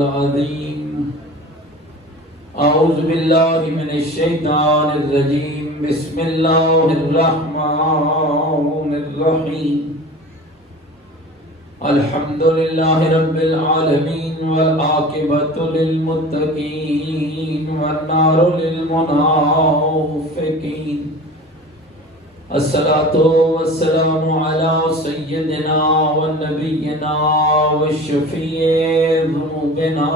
العظيم. أعوذ بالله من الشيطان الرجيم. بسم الله الرحمن الرحيم. الحمد لله رب العالمين والعاقبة للمتقين والنار للمنافقين. الصلاة والسلام على سيدنا ونبينا وشفيع ذنوبنا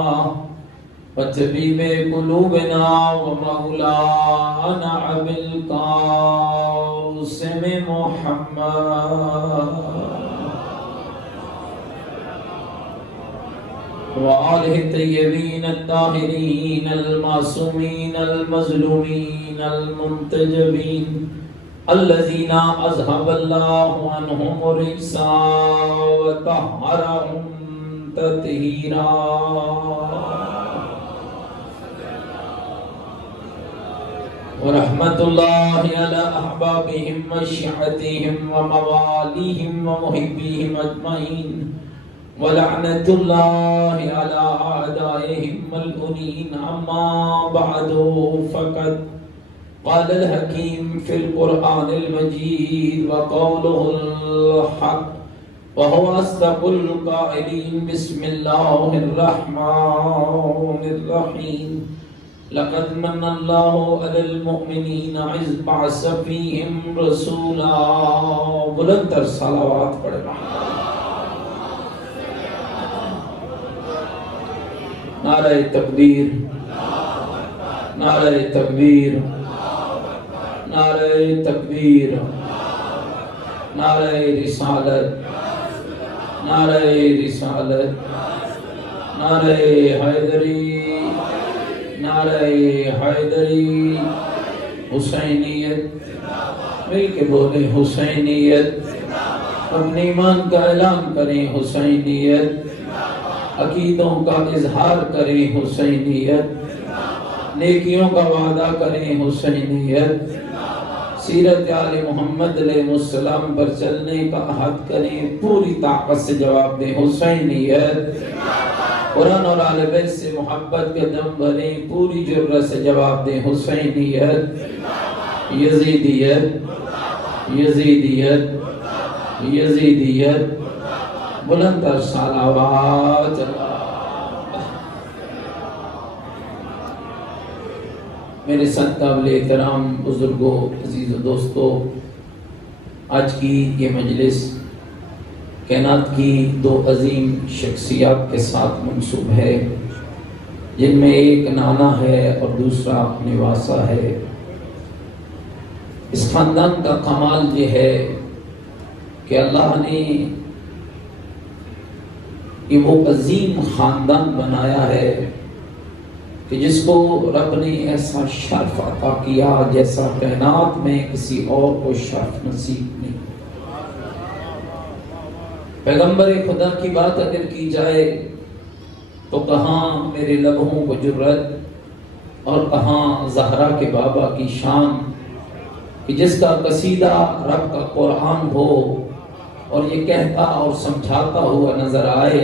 وطبيب قلوبنا ومولانا أبي القاسم محمد وآله الطيبين الطاهرين المعصومين المظلومين المنتجبين الذين أذهب الله عنهم الرجس وطهرهم تطهيرا. ورحمة الله على أحبابهم وشيعتهم ومواليهم ومحبيهم أجمعين. ولعنة الله على أعدائهم ملعونين. أما بعد فقد قال الحكيم في القرآن المجيد وقوله الحق وهو أصدق القائلين. بسم الله الرحمن الرحيم. لقد من الله على المؤمنين إذ بعث فيهم رسولا. بلند تر صلوات پڑھیں. نعرہ تکبیر، نعرہ تکبیر، نعرہ تکبیر، نعرہ رسالت، نعرہ رسالت، نعرہ حیدری، نعرہ حیدری. حسینیت، مل کے بولیں حسینیت. اپنے ایمان کا اعلان کریں حسینیت. عقیدوں کا اظہار کریں حسینیت. نیکیوں کا وعدہ کریں حسینیت. سیرت آل محمد علیہ السلام پر چلنے کا عہد کریں. پوری طاقت سے جواب دیں حسینیت. قرآن اور آل بیت سے محبت کے دم بھریں. پوری جرأت سے جواب دیں حسینیت. یزیدیت، یزیدیت، یزیدیت. بلند تر صلوات. میرے ساتھ قابل احترام بزرگوں، عزیز و دوستوں، آج کی یہ مجلس کائنات کی دو عظیم شخصیات کے ساتھ منسوب ہے، جن میں ایک نانا ہے اور دوسرا نواسا ہے. اس خاندان کا کمال یہ ہے کہ اللہ نے یہ وہ عظیم خاندان بنایا ہے کہ جس کو رب نے ایسا شرف عطا کیا جیسا کائنات میں کسی اور کو شرف نصیب نہیں. پیغمبر خدا کی بات اگر کی جائے تو کہاں میرے لبوں کو جرأت اور کہاں زہرا کے بابا کی شان کہ جس کا قصیدہ رب کا قرآن ہو اور یہ کہتا اور سمجھاتا ہوا نظر آئے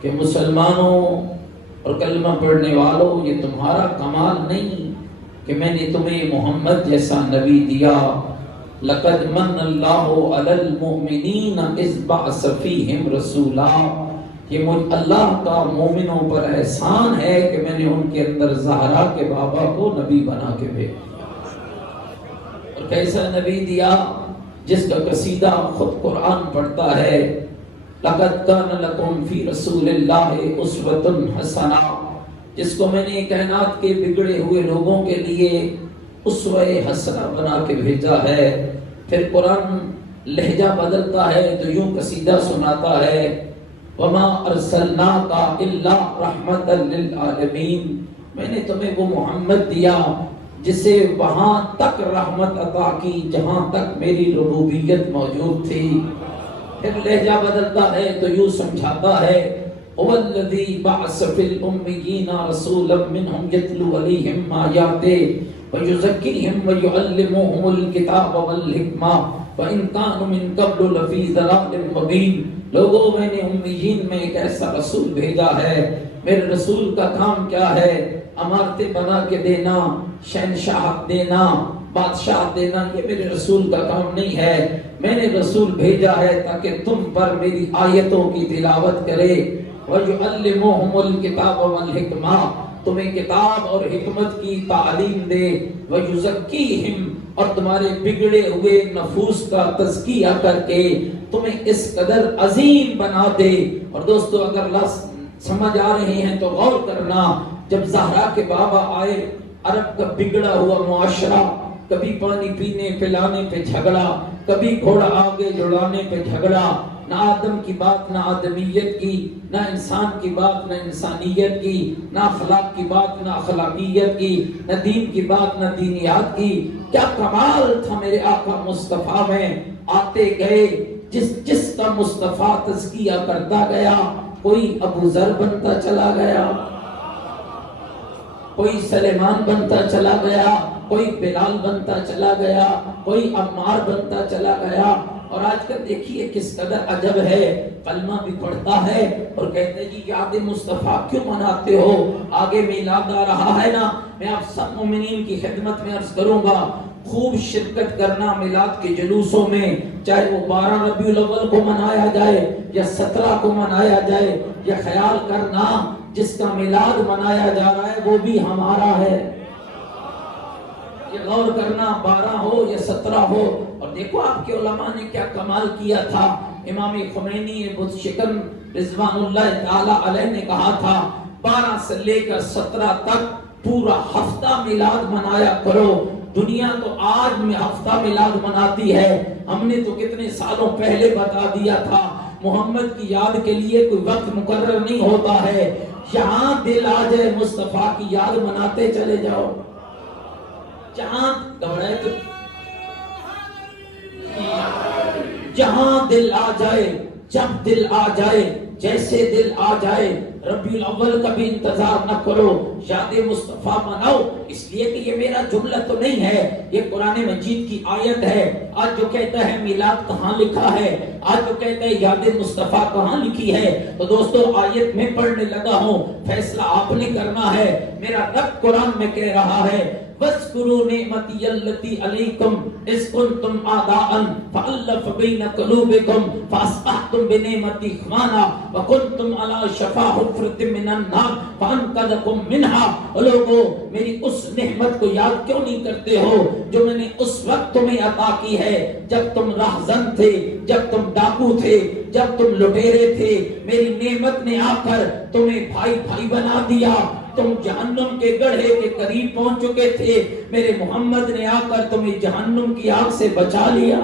کہ مسلمانوں اور کلمہ پڑھنے والوں، یہ تمہارا کمال نہیں کہ میں نے تمہیں محمد جیسا نبی دیا. لقد من اللہ علی المؤمنین اذ بعث فیہم رسولا. یہ اللہ کا مومنوں پر احسان ہے کہ میں نے ان کے اندر زہرا کے بابا کو نبی بنا کے بھیجا. اور کیسا نبی دیا؟ جس کا قصیدہ خود قرآن پڑھتا ہے. لقد کان لکم فی رسول اللہ اسوۃ حسنہ. جس کو میں نے کائنات کے بگڑے ہوئے لوگوں کے لیے اسوہ حسنہ بنا کے بھیجا ہے. پھر قرآن لہجہ بدلتا ہے تو یوں قصیدہ سناتا ہے وما ارسلناک الا رحمۃ للعالمین. میں نے تمہیں وہ محمد دیا جسے وہاں تک رحمت عطا کی جہاں تک میری ربوبیت موجود تھی. پھر لہجہ بدلتا ہے تو یوں سمجھاتا ہے هو الذی بعث فی الامیین رسولا منہم یتلو علیہم آیاتہ وَيُزَكِّيهِمْ وَيُعَلِّمُهُمُ الْكِتَابَ وَالْحِكْمَةَ وَإِنْ كَانُوا مِنْ قَبْلُ لَفِي ضَلَالٍ مُبِينٍ. لوگوں، میں نے امیین میں ایک ایسا رسول بھیجا ہے میرے رسول کا کام کیا ہے؟ عمارتیں بنا کے دینا، شہنشاہ دینا، بادشاہ دینا، یہ میرے رسول کا کام نہیں ہے۔ میں نے رسول بھیجا ہے تاکہ تم پر میری آیتوں کی تلاوت کرے، وَيُعَلِّمُهُمُ الْكِتَابَ وَالْحِکْمَةَ، تمہیں کتاب اور حکمت کی تعلیم دے، وَيُزَكِّيهِمْ، اور تمہارے بگڑے ہوئے نفوس کا تزکیہ کر کے تمہیں اس قدر عظیم بنا دے۔ اور دوستو اگر لفظ سمجھ آ رہے ہیں تو غور کرنا، جب زہرا کے بابا آئے، عرب کا بگڑا ہوا معاشرہ، کبھی پانی پینے پلانے پہ جھگڑا، کبھی گھوڑا آگے جڑانے پہ جھگڑا، نہ آدم کی بات نہ آدمیت کی، نہ انسان کی بات نہ انسانیت کی، نہ اخلاق کی بات نہ اخلاقیت کی، نہ دین کی بات نہ دینیات کی۔ کیا کمال تھا میرے آقا مصطفیٰ میں، آتے گئے جس کا مصطفیٰ تزکیہ کرتا گیا، کوئی ابو ذر بنتا چلا گیا، کوئی سلیمان بنتا چلا گیا، کوئی بلال بنتا چلا گیا، کوئی عمار بنتا چلا گیا۔ اور آج کل دیکھیے کس قدر عجب ہے، کلمہ بھی پڑھتا ہے اور کہتے ہیں جی یاد مصطفیٰ کیوں مناتے ہو؟ آگے میلاد آ رہا ہے نا، میں آپ سب مومنین کی خدمت میں عرض کروں گا، خوب شرکت کرنا میلاد کے جلوسوں میں، چاہے وہ 12 ربیع الاول کو منایا جائے یا 17 کو منایا جائے، یہ خیال کرنا جس کا میلاد منایا جا رہا ہے وہ بھی ہمارا ہے۔ یہ غور کرنا، 12 ہو یا 17 ہو۔ اور دیکھو آپ کے علماء نے کیا کمال کیا تھا۔ امام خمینی بت شکن رضوان اللہ تعالی علیہ نے کہا تھا 12 سے لے کر 17 تک پورا ہفتہ میلاد منایا کرو۔ دنیا تو آج میں ہفتہ میلاد مناتی ہے، ہم نے تو کتنے سالوں پہلے بتا دیا تھا محمد کی یاد کے لیے کوئی وقت مقرر نہیں ہوتا ہے، جہاں دل آ جائے مصطفیٰ کی یاد مناتے چلے جاؤ۔ جہاں گھبرائے تو جہاں دل آ جائے، جب دل آ جائے، جیسے دل آ جائے، ربیع الاول کا بھی انتظار نہ کرو، یاد مصطفیٰ مناؤ۔ اس لیے کہ یہ میرا جملہ تو نہیں ہے، یہ قرآن مجید کی آیت ہے۔ آج جو کہتا ہے میلاد کہاں لکھا ہے، آج جو کہتا ہے یاد مصطفیٰ کہاں لکھی ہے، تو دوستو آیت میں پڑھنے لگا ہوں، فیصلہ آپ نے کرنا ہے۔ میرا رب قرآن میں کہہ رہا ہے وَاذْكُرُوا نِعْمَتِيَ الَّتِي عَلَيْكُمْ إِذْ كُنْتُمْ أَعْدَاءً فَأَلَّفَ بَيْنَ قُلُوبِكُمْ فَأَصْبَحْتُمْ بِنِعْمَتِهِ إِخْوَانًا وَكُنْتُمْ عَلَى شَفَا حُفْرَةٍ مِّنَ النَّارِ فَأَنْقَذَكُم مِّنْهَا۔ اور لوگوں میری اس نعمت کو یاد کیوں نہیں کرتے ہو جو میں نے اس وقت تمہیں عطا کی ہے جب تم راہزن تھے، جب تم ڈاکو تھے، جب تم لٹیرے تھے۔ میری نعمت نے آ کر تمہیں بھائی بھائی بنا دیا، تم جہنم کے گڑھے کے قریب پہنچ چکے تھے، میرے محمد نے آ کر تمہیں جہنم کی آگ سے بچا لیا۔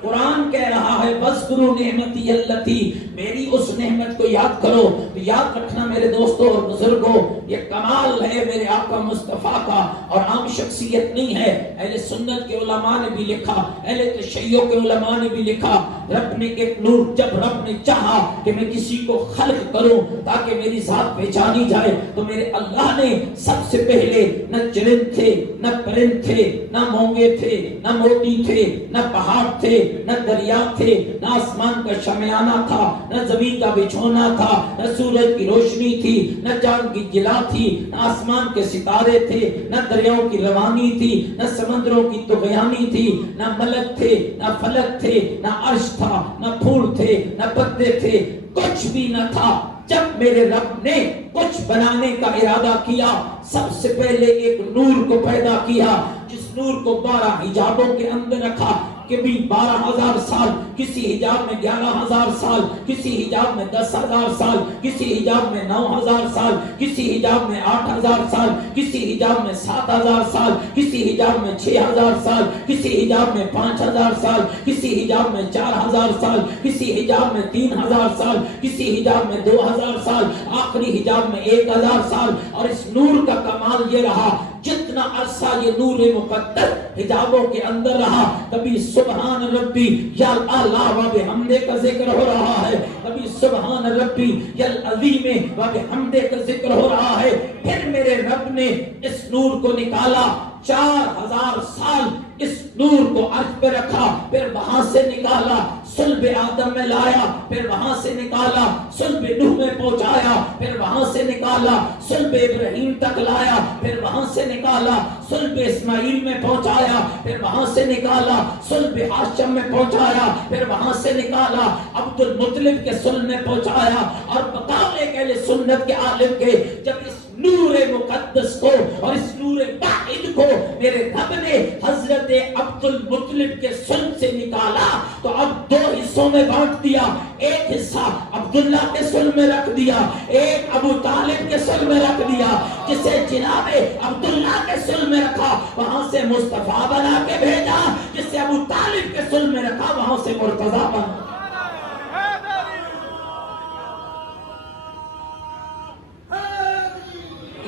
قرآن کہہ رہا ہے وَاذْكُرُوا نِعْمَتِيَ الَّتِي، میری اس نعمت کو یاد کرو۔ تو یاد رکھنا میرے دوستوں اور بزرگوں، یہ کمال ہے میرے آقا مصطفیٰ کا، اور عام شخصیت نہیں ہے۔ اہل سنت کے علماء نے بھی لکھا، اہل تشیع کے علماء نے بھی لکھا، رب نے ایک نور، جب رب نے چاہا کہ میں کسی کو خلق کروں تاکہ میری ذات پہچانی جائے، تو میرے اللہ نے سب سے پہلے نہ چرند تھے، نہ پرند تھے، نہ مونگے تھے، نہ موتی تھے، نہ پہاڑ تھے، نہ دریا تھے، نہ آسمان کا شمیانہ تھا، نہ زمین کا بچھونا تھا، نہ سورج کی روشنی تھی، نہ چاند کی جلا تھی، نہ آسمان کے ستارے تھے، نہ دریاؤں کی روانی تھی، نہ سمندروں کی طغیانی تھی، نہ ملک تھے، نہ فلک تھے، نہ عرش تھا، نہ پھول تھے، نہ پتے تھے، کچھ بھی نہ تھا۔ جب میرے رب نے کچھ بنانے کا ارادہ کیا، سب سے پہلے ایک نور کو پیدا کیا، جس نور کو 12 حجابوں کے اندر رکھا، کہ بھی 12,000 سال، کسی حجاب میں 11,000 سال، کسی حجاب میں 10,000 سال، کسی حجاب میں 9,000 سال، کسی حجاب میں 8,000 سال، کسی حجاب میں 7,000 سال، کسی حجاب میں 6,000 سال، کسی حجاب میں 5,000 سال، کسی حجاب میں 4,000 سال، کسی حجاب میں 3,000 سال، کسی حجاب میں 2,000 سال، آخری حجاب میں 1,000 سال۔ اور اس نور کا کمال یہ رہا، جتنا عرصہ یہ نور مقدس حجابوں کے اندر رہا، کبھی سبحان ربی یا اعلیٰ و بحمدہ کا ذکر ہو رہا ہے، کبھی سبحان ربی یا العظیم و بحمدہ کا ذکر ہو رہا ہے۔ پھر میرے رب نے اس نور کو نکالا، 4000 سال اس نور کو عرش پہ رکھا، پھر وہاں سے نکالا صلب آدم میں لایا، پھر وہاں سے نکالا صلب نوح میں پہنچایا، پھر وہاں سے نکالا صلب ابراہیم تک لایا، پھر وہاں سے نکالا صلب اسماعیل میں پہنچایا، پھر وہاں سے نکالا صلب ہاشم میں پہنچایا، پھر وہاں سے نکالا عبد المطلب کے صلب میں پہنچایا۔ اور بقاول اہل سنت کے عالم کے جب اس نور مقدس کو اور اس نور واحد کو میرے رب نے حضرت عبد المطلب کے صلب سے نکالا تو اب 2 حصوں میں بانٹ دیا، ایک حصہ عبداللہ کے صلب میں رکھ دیا، ایک ابو طالب کے صلب میں رکھ دیا، جسے جناب عبداللہ کے صلب میں رکھا وہاں سے مصطفیٰ بنا کے بھیجا، جسے ابو طالب کے صلب میں رکھا وہاں سے مرتضیٰ بنا۔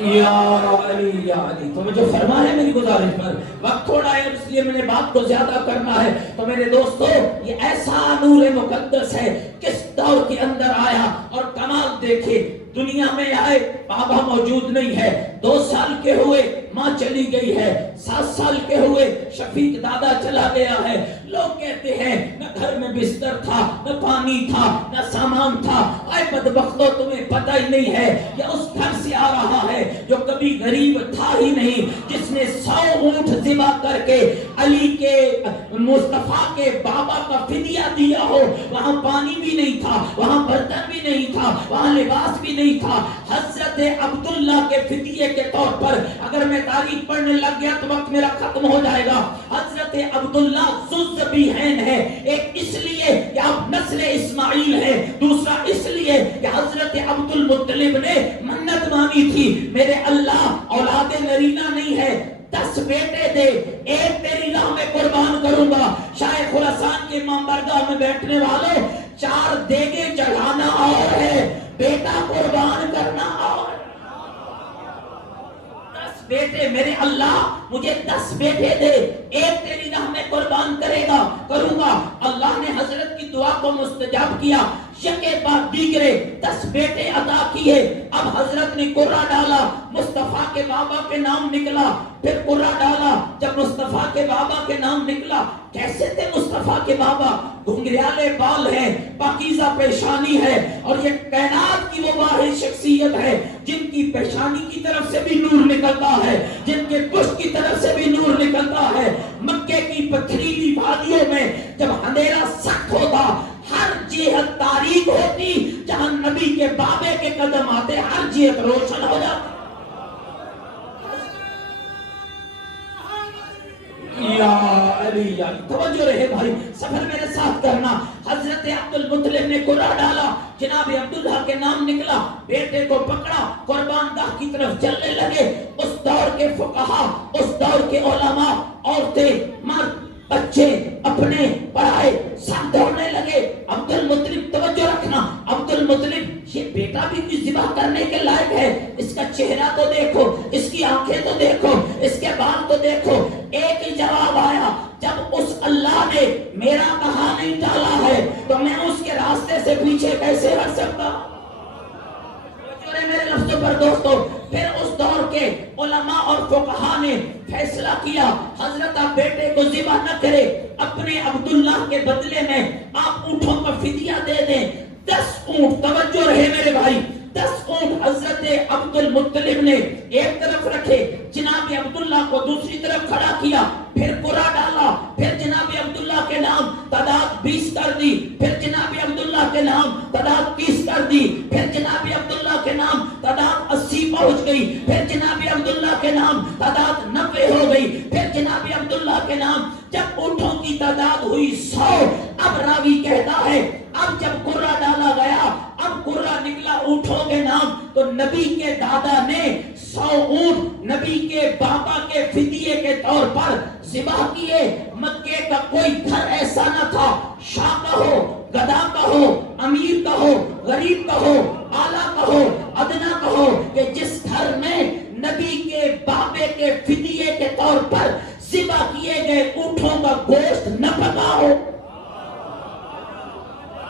یا علی یا علی، تو مجھے فرما ہے میری گزارش پر وقت تھوڑا ہے اس لیے میں نے بات کو زیادہ کرنا ہے۔ تو میرے دوستو یہ ایسا نور مقدس ہے کس دور کے اندر آیا، اور کمال دیکھیں دنیا میں آئے بابا موجود نہیں ہے، 2 سال کے ہوئے ماں چلی گئی ہے، 7 سال کے ہوئے شفیق دادا چلا گیا ہے۔ لوگ کہتے ہیں نہ گھر میں بستر تھا، نہ پانی تھا، نہ سامان تھا۔ اے بدبختو تمہیں پتہ ہی نہیں ہے کہ اس گھر سے آ رہا ہے جو کبھی غریب تھا ہی نہیں، جس نے 100 اونٹ ذبح کر کے علی کے مصطفیٰ کے بابا کا فدیہ دیا ہو۔ وہاں پانی بھی نہیں تھا، وہاں برتن بھی نہیں تھا، وہاں لباس بھی نہیں تھا۔ حضرت عبداللہ کے فدیے کے طور پر اگر میں تاریخ پڑھنے لگ گیا تو وقت میرا ختم ہو جائے گا۔ حضرت عبداللہ ذوالذبیحین ہے، ایک اس لیے کہ آپ نسل اسماعیل ہے، دوسرا اس لیے کہ حضرت عبد المطلب نے منت مانی تھی میرے اللہ اولاد نرینہ نہیں ہے، 10 بیٹے دے، ایک تیری راہ میں قربان کروں گا۔ شاہ خراسان کے امام بارگاہ میں بیٹھنے والوں 4 دیگیں چڑھانا اور ہے، بیٹا قربان کرنا اور 10 بیٹے میرے اللہ مجھے 10 بیٹے دے، ایک تیری راہ میں قربان کروں گا۔ اللہ نے حضرت کی دعا کو مستجاب کیا، یکے بعد دیگرے 10 بیٹے عطا کیے۔ اب حضرت نے قرہ ڈالا، مصطفیٰ کے بابا کے نام نکلا، پھر قرہ ڈالا، جب مصطفیٰ کے بابا کے نام نکلا، کیسے تھے مصطفیٰ کے بابا؟ گھنگریالے بال ہیں، پاکیزہ پیشانی ہے، اور یہ کائنات کی وہ واحد شخصیت ہے جن کی پیشانی کی طرف سے بھی نور نکلتا ہے، جن کے پشت کی طرف سے بھی نور نکلتا ہے۔ مکے کی پتھریلی وادیوں میں جب اندھیرا سخت ہوتا، ہر جہت تاریک ہوتی، جہاں نبی کے بابے کے قدم آتے ہر جہت روشن ہو جاتی۔ یا علی یا علی، توجہ رہے بھائی، سفر میرے ساتھ کرنا۔ حضرت عبد المطلب نے قرہ ڈالا، جناب عبداللہ کے نام نکلا، بیٹے کو پکڑا، قربان گاہ کی طرف چلنے لگے۔ اس دور کے فقہا، اس دور کے علماء، عورتیں، مرد، بچے اپنے پڑھائے سب دوڑنے لگے۔ عبد المطلب، توجہ رکھنا، عبد المطلب یہ بیٹا بھی کچھ ذبح کرنے کے لائق ہے، اس کا چہرہ تو دیکھو، اس کی آنکھیں تو دیکھو، اس کے بال تو دیکھو۔ ایک ہی جواب آیا، جب اس اللہ نے میرا کہا نہیں ٹالا ہے تو میں اس کے راستے سے پیچھے کیسے ہٹ سکتا؟ میرے لفظوں پر دوستو، پھر اس دور کے علماء اور فقہا نے فیصلہ کیا، حضرت آپ بیٹے کو ذبح نہ کرے، اپنے عبداللہ کے بدلے میں آپ اونٹوں کا فدیہ دے دیں۔ 10 اونٹ، توجہ رہے میرے بھائی، 10 اونٹ حضرت عبد المطلب نے ایک طرف رکھے، جناب عبداللہ کو دوسری طرف کھڑا کیا، پھر قرہ ڈالا، پھر جناب عبداللہ کے نام تعداد 20 کر دی، پھر جناب عبداللہ کے نام تعداد 30 کر دی، پھر جناب عبداللہ کے نام تعداد 80 پہنچ گئی، پھر جناب عبداللہ کے نام تعداد 90 ہو گئی، پھر جناب عبداللہ کے نام جب اونٹوں کی تعداد ہوئی 100۔ اب راوی کہتا ہے اب جب قرہ ڈالا گیا، اب قرہ نکلا اونٹوں کے نام، تو نبی کے دادا نے 100 اونٹ نبی کے بابا کے فدیے کے طور پر ذبح کیے۔ مکے کا کوئی گھر ایسا نہ تھا، شاہ کا ہو، گدا کا ہو، امیر کا ہو، غریب کا ہو، اعلیٰ کا ہو، ادنا کا ہو، کہ جس گھر میں نبی کے بابے کے فدیے کے طور پر ذبح کیے گئے اونٹوں کا گوشت نہ پکا ہو۔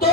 2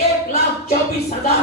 1,24,000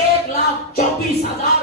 1,24,000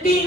3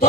2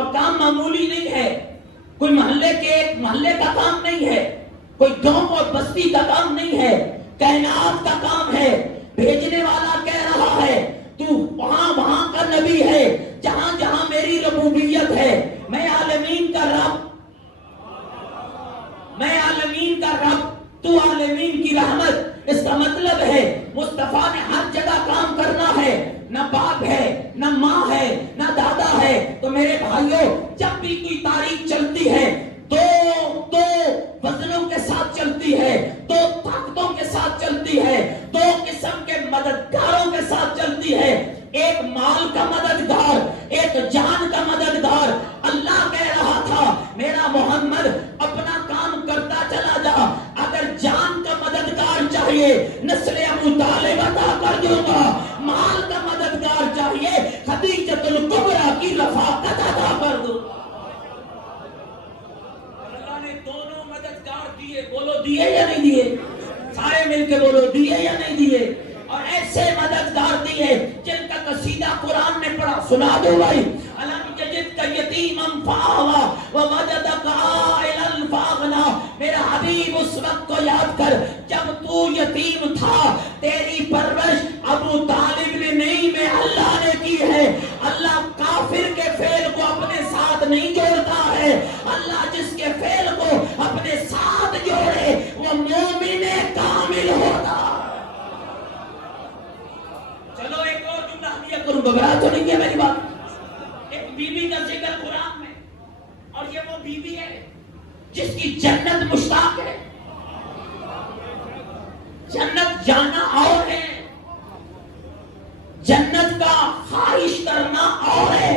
اور کام معمولی نہیں ہے، کوئی محلے کا کام نہیں ہے، کوئی گاؤں اور بستی کا کام نہیں ہے، کائنات کا کام ہے۔ بھیجنے والا کہہ رہا ہے تو وہاں کا نبی ہے جہاں جہاں میری ربوبیت ہے، میں عالمین کا رب، میں عالمین کا رب، تو عالمین کی رحمت۔ اس کا مطلب ہے مصطفیٰ نے ہر جگہ کام کرنا ہے، نہ باپ ہے، نہ ماں ہے، نہ دادا ہے۔ تو میرے بھائیوں، جب بھی کوئی تاریخ چلتی ہے دو وزنوں کے ساتھ چلتی ہے، دو طاقتوں کے ساتھ چلتی ہے، دو قسم کے مددگاروں کے ساتھ چلتی ہے، ایک مال کا مددگار، ایک جان کا مددگار۔ اللہ کہہ رہا تھا میرا محمد اپنا کام کرتا چلا جا، اگر جان کا مددگار چاہیے نسل ابو طالب عطا کر دوں گا، مال کا مددگار چاہیے خدیجۃ الکبریٰ کی رفاقت عطا کر دوں گا۔ اللہ نے دونوں مددگار دیے، بولو دیے یا نہیں دیے؟ سارے مل کے بولو دیے یا نہیں دیے؟ اور ایسے مددگار دیے جن کا قصیدہ قرآن نے پڑھا، سنا دو بھائی۔ الم یجدک یتیما فآویٰ ووجدک عائلا فأغنیٰ۔ میرا حبیب اس وقت کو یاد کر جب تو یتیم تھا، تیری پرورش ابو طالب نے نہیں، میں اللہ نے کی ہے۔ اللہ کافر کے فعل کو اپنے ساتھ نہیں جوڑتا ہے، اللہ جس کے فعل کو اپنے ساتھ جوڑے وہ مومن کامل ہوتا ہے۔ چلو ایک اور جملہ ہدیہ کروں، گھبرا تو نہیں ہے میری بات؟ ایک بیوی کا ذکر قرآن میں، اور یہ وہ بیوی ہے جس کی جنت مشتاق ہے، جنت جانا اور ہے، جنت کا خواہش کرنا اور ہے۔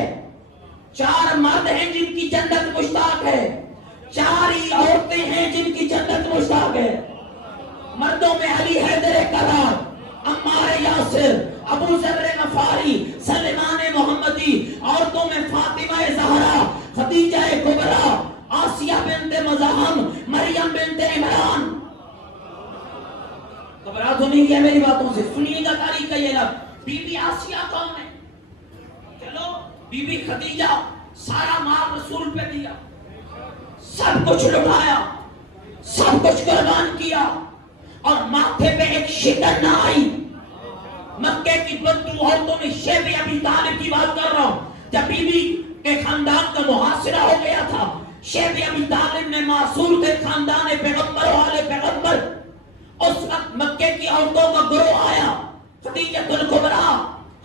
4 مرد ہیں جن کی جنت مشتاق ہے، 4 ہی عورتیں ہیں جن کی جنت مشتاق ہے۔ مردوں میں علی حیدر کرار، عمار یاسر، ابو ذر غفاری، سلمان محمدی۔ عورتوں میں فاطمہ زہرا، خدیجہ کبریٰ، آسیہ بنت مزاحم، مریم بنت عمران۔ گھبرا تو نہیں ہے میری باتوں سے؟ سنیے گا تاریخ کا یہ لفظ۔ بی بی آسیہ کون ہے؟ چلو بی بی خدیجہ، سارا مال رسول پہ دیا، سب کچھ لٹایا، سب کچھ قربان کیا، اور ماتھے پہ ایک شکن نہ آئی۔ مکے کی بدو عورتوں نے شیب ابی طالب کی بات کر رہا ہوں، جب بی بی کے خاندان کا محاصرہ ہو گیا تھا، شیب ابی طالب نے معصور تھے، خاندان پیغمبر والے پیغمبر، اس وقت مکے کی عورتوں کا گروہ آیا، خدیجۃ الکبریٰ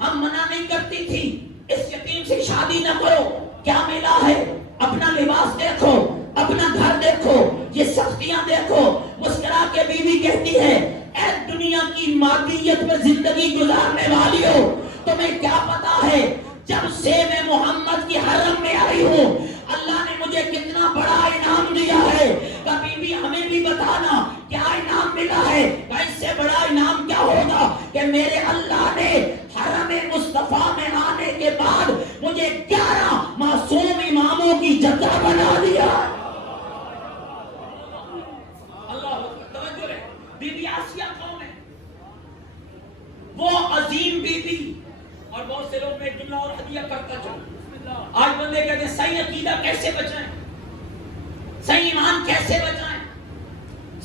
ہم منع نہیں کرتی تھی اس یتیم سے شادی نہ کرو، کیا ملا ہے؟ اپنا لباس دیکھو، اپنا گھر دیکھو، یہ سختیاں دیکھو۔ مسکرا کے بیوی کہتی ہے اے دنیا کی مادیت میں زندگی گزارنے والی ہو، تمہیں کیا پتا ہے جب سے میں محمد کی حرم میں آئی ہوں اللہ نے مجھے کتنا بڑا انعام دیا ہے؟ کبھی بھی ہمیں بھی بتانا کیا انعام ملا ہے؟ اس سے بڑا انعام کیا ہوگا کہ میرے اللہ نے حرم مصطفیٰ میں آنے کے بعد مجھے 11 معصوم اماموں کی جگہ بنا دیا۔ اللہ توجہ رہے۔ بی بی آسیہ کون ہے؟ وہ عظیم بی بی۔ اور بہت سے لوگ میں جملہ اور ہدیہ کرتا چلوں، آج بندے کہتے ہیں صحیح عقیدہ کیسے بچائیں، صحیح ایمان کیسے بچائیں،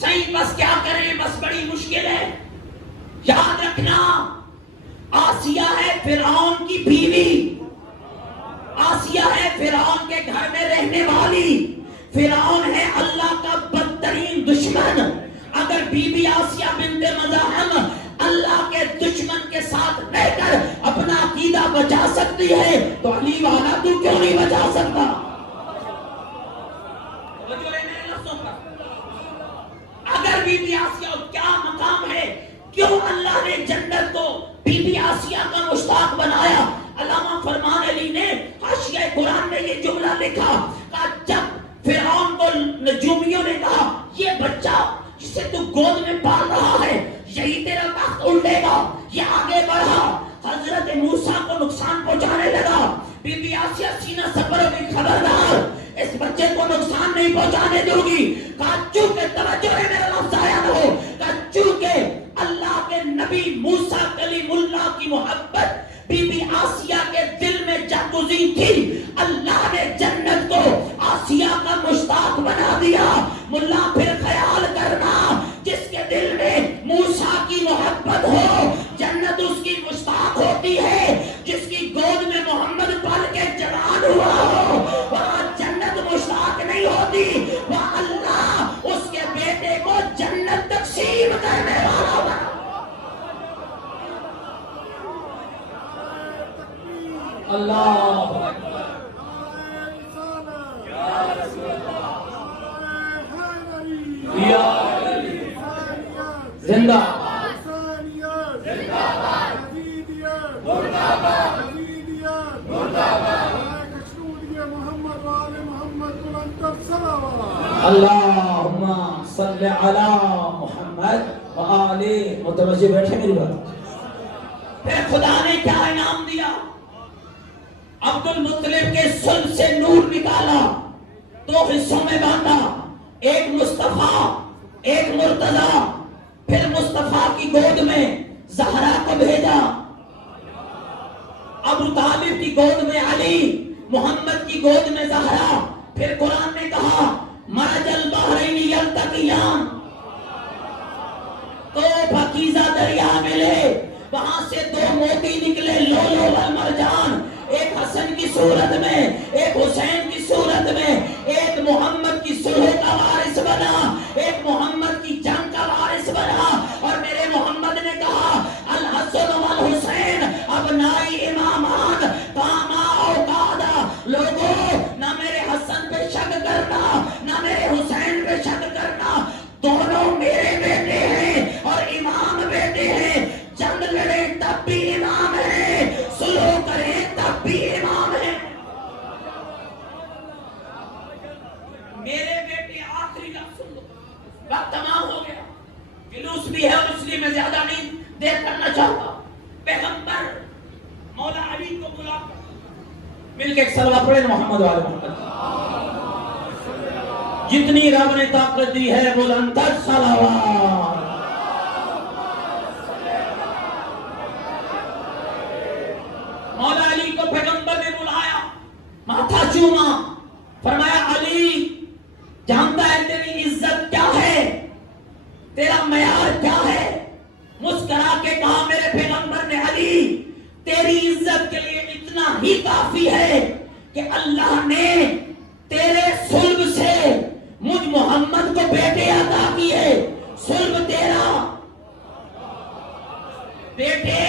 صحیح بس کیا کریں، بس بڑی مشکل ہے۔ یاد رکھنا آسیہ ہے فرعون کی بیوی، آسیہ ہے فرعون کے گھر میں رہنے والی، فرعون ہے اللہ کا بدترین دشمن۔ اگر بی بی آسیہ بنت مزاحم اللہ کے دشمن کے ساتھ رہ کر اپنا عقیدہ بچا سکتی ہے تو علی والا تو کیوں نہیں بچا سکتا؟ اگر بی بی آسیہ کیا مقام ہے، کیوں اللہ نے جنت کو بی بی آسیہ کا مشتاق بنایا؟ علامہ فرمان علی نے حاشیہ قرآن میں یہ جملہ لکھا کہ جب فرعون کو نجومیوں نے کہا یہ بچہ جسے تو گود میں پال رہا ہے یہی تیرا تخت الٹے گا، یہ آگے بڑھا، حضرت موسیٰ کو نقصان پہنچانے لگا، بی بی آسیہ سینہ سپر ہوئی خبردار اس بچے کو نقصان نہیں پہنچانے دوں گی۔ کہا چونکہ توجہ ہے میرا لفظ آیا نہ ہو، کہا چونکہ اللہ کے نبی موسیٰ کلیم اللہ کی محبت بی بی آسیہ کے دل میں جاگزی تھی، اللہ نے زندہ حسینیت زندہ باد، یزیدیت مردہ باد، یزیدیت مردہ باد، کشمیری محمد و آل محمد بلندتر صلوات۔ اللہم صلی علی محمد و آل، متوجہ بیٹھے میری بات۔ پھر خدا نے کیا انعام دیا؟ عبد المطلب کے سن سے نور نکالا، دو حصوں میں بانٹا، ایک مصطفیٰ ایک مرتضیٰ، پھر مصطفیٰ کی گود میں زہرا کو بھیجا، ابو طالب کی گود میں علی، محمد کی گود میں زہرا۔ پھر قرآن نے کہا مرج البحرین یلتقیان، تو پاکیزہ دریا ملے، وہاں سے دو موتی نکلے، لولو والمرجان، ایک حسن کی صورت میں، ایک حسین کی صورت میں، ایک محمد کی صلح کا وارث بنا، ایک محمد کی جنگ کا وارث بنا۔ اور میرے محمد نے کہا الحسن والحسین ابنائی امامان کاما اوقادا، لوگوں نہ میرے حسن پہ شک کرنا نہ میرے حسین پہ شک کرنا، دونوں میرے بیٹے ہیں اور امام بیٹے ہیں، جنگ لڑے تب بھی امام ہے، سلو کریں تب بھی امام ہے۔ میرے بیٹے آخری لفظ سن لو، وقت تمام ہو گیا، جلوس بھی ہے اور اس لیے میں زیادہ نہیں دیر کرنا چاہتا۔ پیغمبر مولا علی کو بلا کر مل کے ایک صلوات پڑھیں محمد و آل محمد۔ جتنی رب نے طاقت دی ہے بلندتر صلوات۔ مولا علی کو پیغمبر نے بلایا، ماتھا چوما، فرمایا علی جانتا ہے تیری عزت کیا ہے، تیرا معیار کیا ہے؟ مسکرا کے کہا میرے پیغمبر نے علی تیری عزت کے لیے اتنا ہی کافی ہے کہ اللہ نے تیرے صلب سے مجھ محمد کو بیٹے عطا کیے، صلب تیرا بیٹے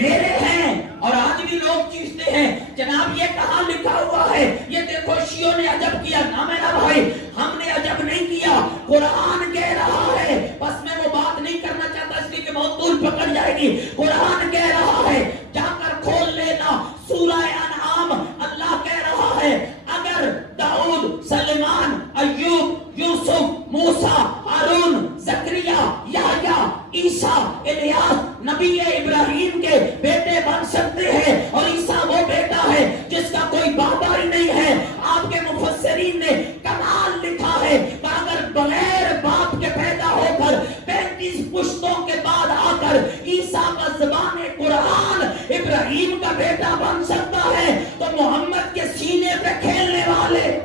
میرے ہیں۔ اور آج بھی لوگ چیزتے ہیں جناب یہ کہاں لکھا ہوا ہے، یہ دیکھو شیعوں نے عجب کیا۔ نہ میرا بھائی ہم نے عجب نہیں کیا، قرآن کہہ رہا ہے، بس میں وہ بات نہیں کرنا چاہتا اس لیے کہ بہت دور پکڑ جائے گی۔ قرآن کہہ رہا ہے، جا کر کھول لینا سورہ انعام، اللہ کہہ رہا ہے اگر داؤد، سلیمان، ایوب، یوسف، موسیٰ، ہارون، زکریا، یحییٰ، عیسیٰ، الیاس نبی ابراہیم کے بیٹے بن سکتے ہیں، اور عیسیٰ وہ بیٹا ہے جس کا کوئی بابا ہی نہیں ہے، آپ کے مفسرین نے کمال لکھا ہے کہ اگر بغیر باپ کے پیدا ہو کر 35 پشتوں کے بعد آ کر عیسیٰ کا زبان قرآن ابراہیم کا بیٹا بن سکتا ہے تو محمد کے سینے پہ کھیلنے والے،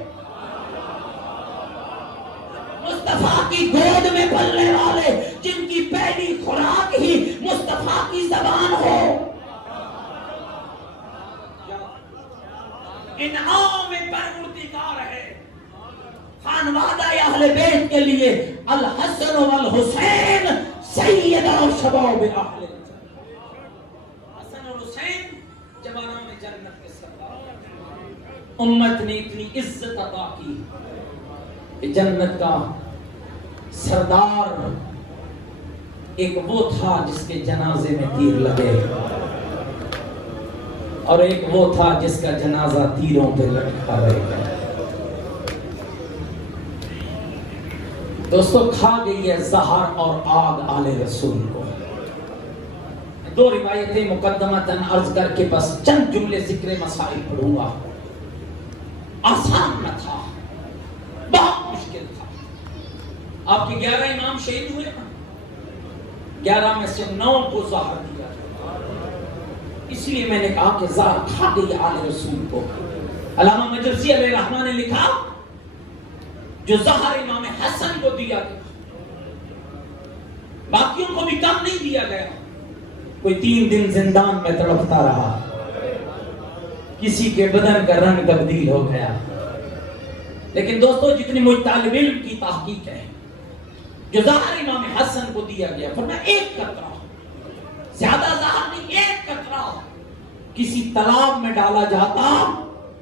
مصطفیٰ کی گود میں پلنے والے، جن کی پہلی خوراک ہی مصطفیٰ کی زبان ہو، انعام پروردگار ہے خانوادہ اہل بیت کے لیے الحسن والحسین سید و شباب اہل جنت۔ حسن اور حسین جوانوں میں جنت کے سردار، امت نے اتنی عزت عطا کی کہ جنت کا سردار ایک وہ تھا جس کے جنازے میں تیر لگے، اور ایک وہ تھا جس کا جنازہ تیروں پہ لٹکا رہے گا۔ دوستو کھا گئی ہے زہر اور آگ آل رسول کو۔ دو روایتیں مقدمتاً عرض کر کے بس چند جملے ذکر مسائل پڑھوں گا۔ آسان نہ تھا، بہت مشکل تھا۔ آپ کے 11 امام شہید ہوئے نا، 11 میں سے 9 کو زہر دیا، اس لیے میں نے کہا کہ زہر کھا گئی آل رسول کو۔ علامہ مجلسی علیہ الرحمہ نے لکھا جو زہر امام حسن کو دیا گیا باقیوں کو بھی کم نہیں دیا گیا، کوئی 3 دن زندان میں تڑپتا رہا، کسی کے بدن کا رنگ تبدیل ہو گیا۔ لیکن دوستو جتنی مجھ طالب علم کی تحقیق ہے، جو زہر امام حسن کو دیا گیا فرمایا ایک قطرہ، زیادہ زہر نہیں، ایک قطرہ کسی تالاب میں ڈالا جاتا،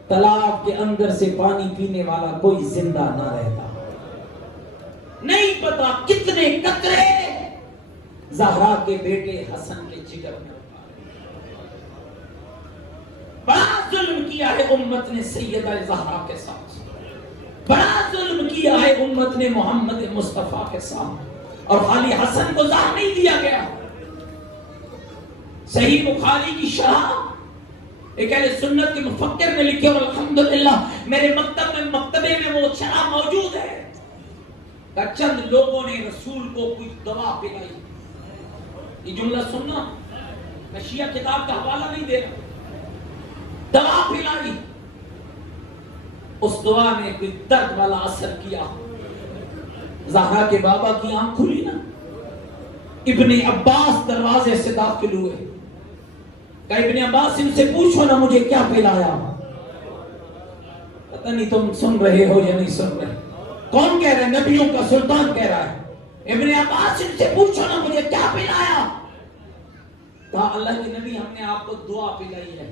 تالاب کے اندر سے پانی پینے والا کوئی زندہ نہ رہتا۔ نہیں پتا کتنے قطرے زہرا کے بیٹے حسن کے جگر میں بڑا ظلم کیا ہے امت نے سیدہ زہرا کے ساتھ، بڑا ظلم کیا ہے امت نے محمد مصطفیٰ کے ساتھ، اور خالی حسن کو زہر نہیں دیا گیا۔ صحیح بخاری کی شرح ایک اہل سنت کے مفکر نے لکھی، اور الحمدللہ میرے مکتبے میں وہ شرح موجود ہے کہ چند لوگوں نے رسول کو کچھ دوا پلائی۔ یہ جملہ سننا، میں شیعہ کتاب کا حوالہ نہیں دے رہا، دوا پلائی، اس دعا نے کوئی درد والا اثر کیا، زہرا کے بابا کی آنکھ کھلی نا، ابن عباس دروازے سے داخل ہوئے، کہ ابن عباس ان سے پوچھو نا مجھے کیا پلایا۔ پتہ نہیں تم سن رہے ہو یا نہیں سن رہے، کون کہہ رہے ہیں؟ نبیوں کا سلطان کہہ رہا ہے، ابن عباس ان سے پوچھو نا مجھے کیا پلایا۔ کہا اللہ کے نبی ہم نے آپ کو دعا پلائی ہے۔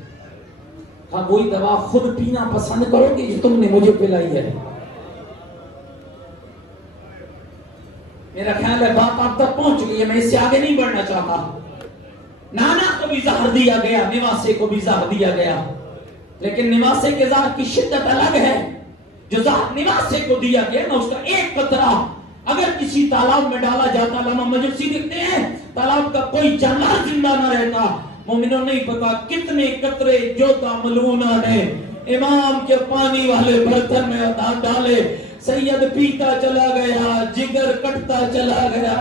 کہا وہی دوا خود پینا پسند کرو گے جو تم نے مجھے پلائی ہے؟ میرا خیال ہے بات آپ تک پہنچ گئی ہے، میں اس سے آگے نہیں بڑھنا چاہتا۔ نانا کو بھی زہر دیا گیا، نواسے کو بھی زہر دیا گیا، لیکن نواسے کے زہر کی شدت الگ ہے۔ جو زہر نواسے کو دیا گیا نا، اس کا ایک قطرہ اگر کسی تالاب میں ڈالا جاتا، علامہ مجلسی لکھتے ہیں تالاب کا کوئی جانور زندہ نہ رہتا۔ مومنوں نہیں پتا کتنے قطرے جوتا ملعونہ نے امام کے پانی والے برتن میں ڈالے، سید پیتا چلا گیا، جگر کٹتا چلا گیا،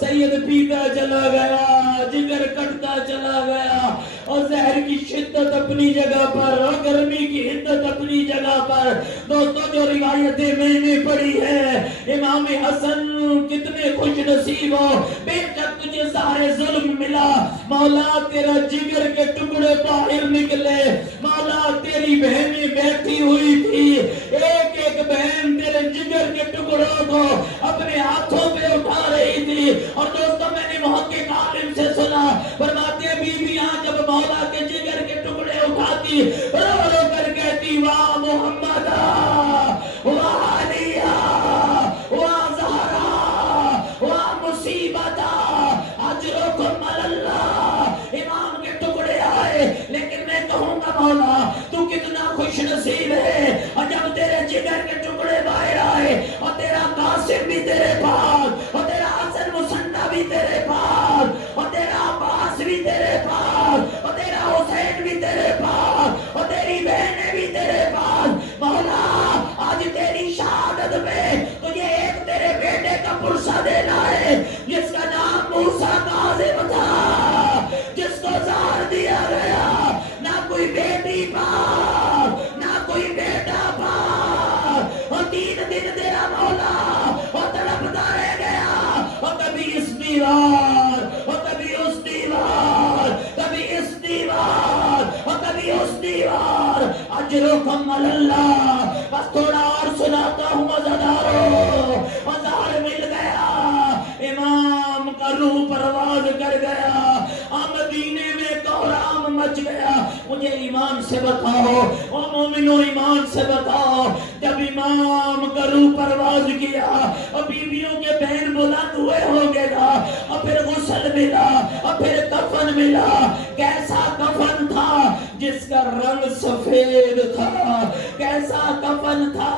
سید پیتا چلا گیا، جگر کٹتا چلا گیا، اور زہر کی شدت اپنی جگہ پر اور گرمی کی حدت اپنی جگہ پر۔ دوستو جو روایتیں میں نے پڑھی ہے، امام حسن کتنے خوش نصیب ہو، بے شک تجھے سارے ظلم ملا، مولا تیرا جگر کے ٹکڑے باہر نکلے، مولا تیری بہنیں بیٹھی ہوئی تھی، ایک ایک بہن تیرے جگر کے ٹکڑوں کو اپنے ہاتھوں پہ اٹھا رہی تھی۔ اور دوستو میں نے محقق عالم سے سنا، فرماتے ہیں بیویاں جب مولا کے جگر کے ٹکڑے اٹھاتی، رو رو کر کہتی واہ محمد، واہ علیہ، واہ زہرا، واہ مصیبت، اجرکم اللہ۔ امام کے ٹکڑے آئے، لیکن میں کہوں گا مولا تو کتنا خوش نصیب ہے، اور جب تیرے جگر کے ٹکڑے باہر آئے، اور تیرا قاسم بھی تیرے پاس، اور تیرا حسن مسنہ بھی تیرے پاس، اور تیرا عباس بھی تیرے پاس، اور تیرا حسین بھی تیرے پاس، اور تیری بہنیں بھی تیرے پاس، مولا آج تیری شہادت میں تجھے ایک تیرے بیٹے کا پرسہ دینا ہے، جس کا نام موسیٰ کاظم تھا، جس کو زہر دیا گیا، نہ کوئی بیٹی پاک، نہ کوئی بیٹا پاک، اور 3 دن تیرا مولا اور تڑپتا رہ گیا، اور کبھی اس دیوار، اور کبھی اس دیوار، کبھی اس دیوار، اور کبھی اس دیوار، اجرکم اللہ۔ بس تھوڑا اور سناتا ہوں مزداروں، اور زہر مل گیا، امام کا روح پرواز کر گیا، مدینے میں کوہرام مچ گیا۔ مجھے ایمان سے بتاؤ، او مومنو ایمان سے بتاؤ، جب امام کا روح پرواز کیا اور بیویوں کے بہن بلند ہوئے ہوں گے نا، اور پھر غسل ملا، اور پھر کفن ملا، کیسا کفن تھا جس کا رنگ سفید تھا، کیسا کفن تھا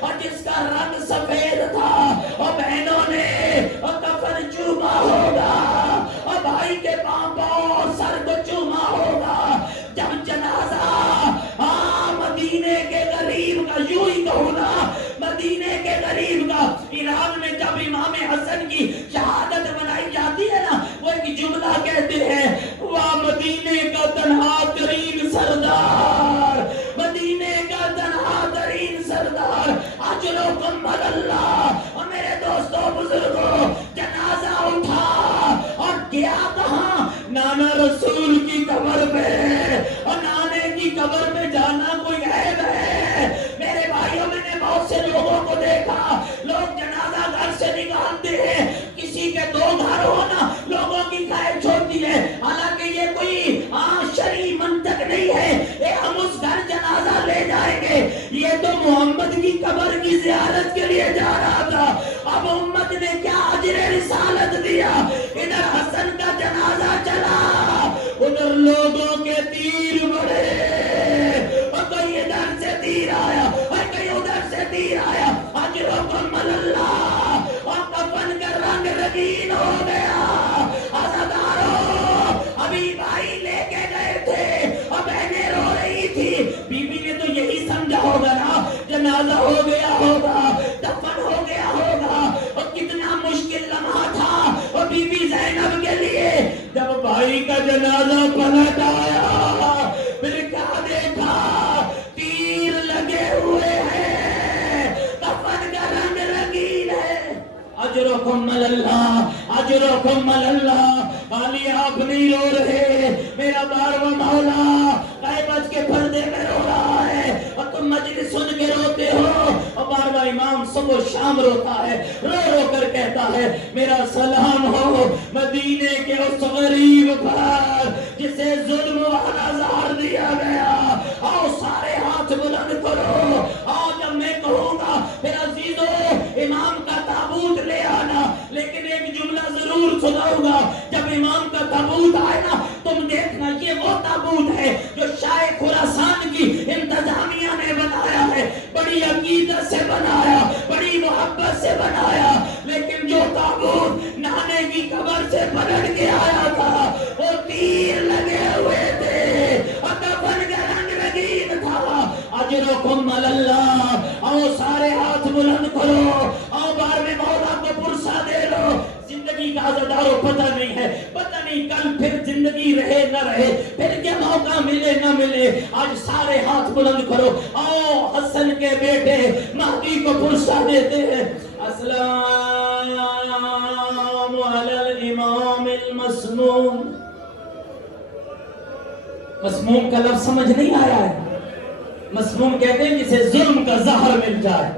اور جس کا رنگ سفید تھا، اور بہنوں نے اور کفن چوما ہوگا، اور بھائی کے پاؤں اور سر کو چوما ہوگا، جب جنازہ مدینے کے غریب کا، یوں ہی کہوں نا، مدینے کے غریب کا، ایران میں جب امام حسن کی شہادت منائی جاتی ہے نا، وہ ایک جملہ کہتے ہیں، وہ مدینے کا تنہا ترین سردار، مدینے کا تنہا ترین سردار، اجرکم اللہ۔ اور میرے دوستوں بزرگوں، جنازہ اٹھا اور گیا کہاں؟ نانا رسول کی قبر پہ، اور نانے کی قبر پہ جانا کوئی عیب ہے؟ میرے بھائیوں، میں نے بہت سے لوگوں کو دیکھا، لوگ جنازہ گھر سے نکالتے ہیں، کسی کے 2 گھر ہونا لوگوں کی خواہش ہوتی ہے، حالانکہ یہ کوئی شرعی منطق نہیں ہے، ہم اس گھر جنازہ لے جائیں گے، یہ تو محمد کی قبر کی زیارت کے لیے جا رہا تھا۔ اب امت نے کیا اجر رسالت دیا، ادھر حسن جنازہ پلٹ آیا، پھر کیا دیکھا؟ تیر لگے ہوئے ہیں، کفن کا رنگ رنگین ہے۔ اجرکم اللہ، اجرکم اللہ۔ علی آپ نہیں رو رہے، میرا بارواں مولا غیبت کے پردے میں رو رہا ہے، اور تم مجلس سن کے روتے ہو۔ اور بارواں امام صبح و شام روتا ہے، رو رو کر کہتا ہے میرا سلام ہو مدینے کے اس غریب پر جسے ظلم والا زہر دیا گیا۔ آؤ سارے ہاتھ بلند کرو، آؤ جب میں کہوں گا پھر عزیزو امام کا تابوت لے آنا، لیکن ایک جملہ ضرور سناؤں گا، جب امام کا تابوت آئے نا تم دیکھنا یہ وہ تابوت ہے جو شاہ خراسان کی انتظامیہ نے بنایا ہے، بڑی عقیدت سے بنایا، بڑی محبت سے بنایا، لیکن جو تابوت نانے کی قبر سے پلٹ کے آیا تھا وہ تیر لگے ہوئے تھے اور کفن کا رنگ رنگین تھا۔ اجرکم اللہ، آؤ سارے ہاتھ بلند کرو، آؤ بارہویں مولا کو پرسہ دے لو۔ زندگی کا عزادارو پتہ نہیں ہے، پتہ نہیں کل پھر زندگی رہے نہ رہے، پھر کیا موقع ملے نہ ملے۔ آج سارے ہاتھ بلند کرو، آؤ حسن کے بیٹے مہدی کو پرسہ دیتے ہیں۔ السلام علی الامام المسموم۔ مسموم کا لفظ سمجھ نہیں آیا ہے؟ مسموم کہتے ہیں جسے ظلم کا زہر مل جائے۔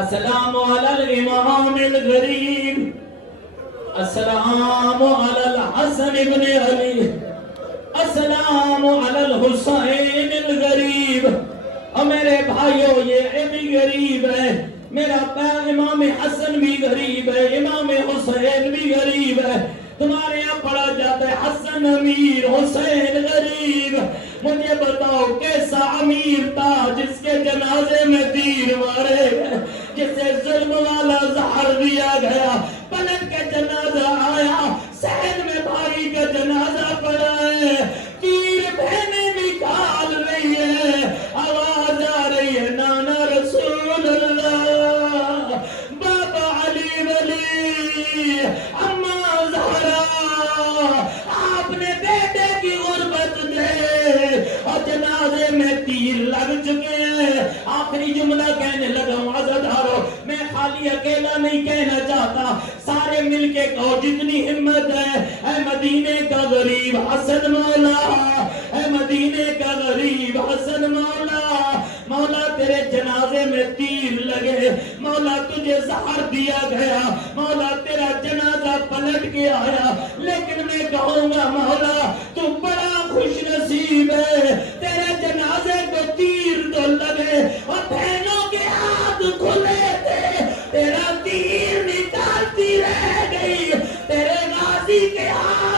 السلام علی الامام الغریب، السلام علی الحسن ابن علی، السلام علی الحسین الغریب۔ اور میرے بھائیوں یہ بھی غریب ہے، میرا امام حسن بھی غریب ہے، امام حسین بھی غریب ہے۔ تمہارے یہاں پڑھا جاتا ہے حسن امیر حسین غریب۔ مجھے بتاؤ کیسا امیر تھا جس کے جنازے میں تیر مارے گئے، جسے ظلم والا زہر دیا گیا، پلٹ کے جنازہ آیا، صحن میں بھائی کا جنازہ پڑا ہے، تیر بہنیں نکال رہی ہے، آواز آ رہی ہے نانا رسول اللہ، بابا علی ولی، اماں زہرا، آپ نے بیٹے کی غربت دے اور جنازے میں تیر لگ چکے ہیں۔ آخری جملہ کہنے لگا ہوں عزادارو، میں خالی اکیلا نہیں کہنا چاہتا، سارے مل کے کہو جتنی ہمت ہے، اے مدینے کا غریب حسن مولا، اے مدینے کا غریب حسن مولا، مولا تیرے جنازے میں تیر لگے، مولا تجھے زہر دیا گیا، مولا تیرا جنازہ پلٹ کے آیا، لیکن میں کہوں گا مولا تو بڑا خوش نصیب ہے، تیرے جنازے کو تیر تو لگے اور بہنوں کے ہاتھ کھلے تھے، تیرا تیر نکالتی رہ گئی، تیرے غازی کے ہاتھ